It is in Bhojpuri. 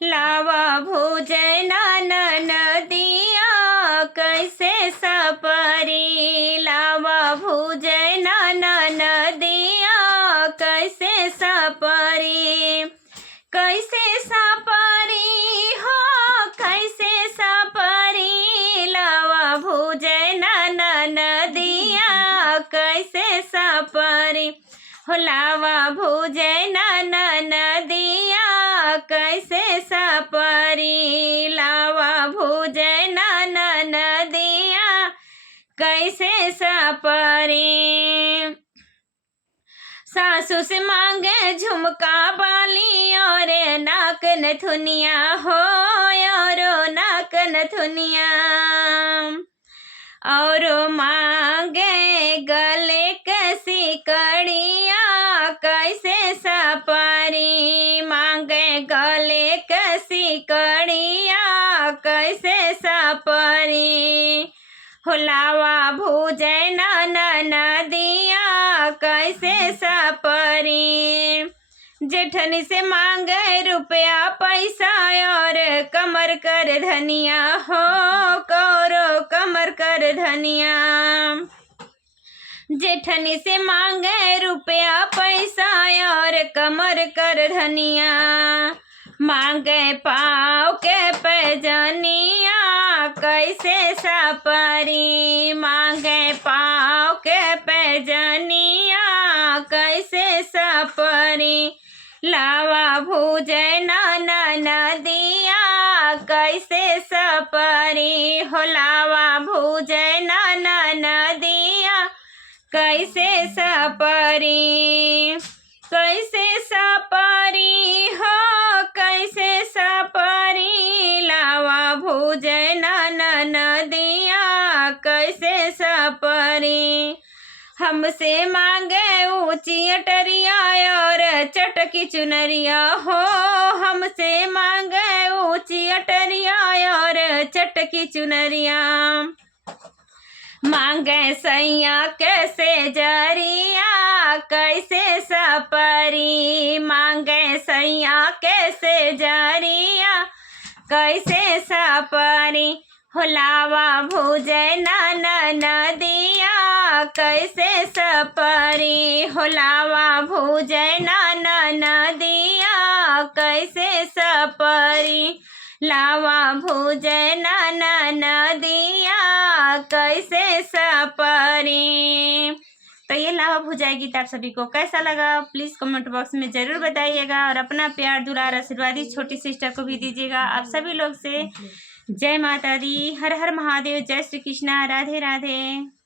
लावा भुजना नदिया कैसे सपरी। लावा भुजना नदिया कैसे सपरी। कैसे सपरी हो कैसे सपरी। लावा भुजना नदिया कैसे सपरी हो। लावा भुजना नदिया कैसे सपरी। लावा भुजना नदिया कैसे सपरी। सासू से मांगे झुमका बाली और नाक नथुनिया हो। और नाक नथुनिया और मांगे गले कसी कड़िया कैसे सपरी। मांगे गले कसी कड़िया कैसे सपरी हो। लावा भुजना नदिया कैसे सपरी। जेठनी से मांगे रुपया पैसा और कमर कर धनिया हो। कौरो कमर कर धनिया। जेठनी से मांगे रुपया पैसा और कमर कर धनिया। मांगे पाँव के पैजनिया कैसे सपरी। मांगे पाँव के पैजनिया कैसे सपरी। लावा भुजना नदिया कैसे सपरी हो। लावा भुजना नदिया कैसे सपरी। कैसे सपरी हो कैसे सपरी। लावा भुजना नदिया कैसे सपरी। हमसे मांगे ऊंची अटरिया और चटकी चुनरिया हो। हमसे मांगे ऊंची अटरिया और चटकी चुनरिया। मांगे सैया कैसे जरिया कैसे सपरी। मांगे सैया कैसे जरिया कैसे सपरी हो। लावा भुजना नदिया कैसे सपरी हो। लावा भुजना नदिया कैसे सपरी। लावा भुजना नदिया कैसे सपरी। तो ये लावा भुजाई गीत आप सभी को कैसा लगा प्लीज़ कमेंट बॉक्स में ज़रूर बताइएगा और अपना प्यार दुलार आशीर्वाद इस छोटी सिस्टर को भी दीजिएगा। आप सभी लोग से जय माता दी। हर हर महादेव। जय श्री कृष्णा। राधे राधे।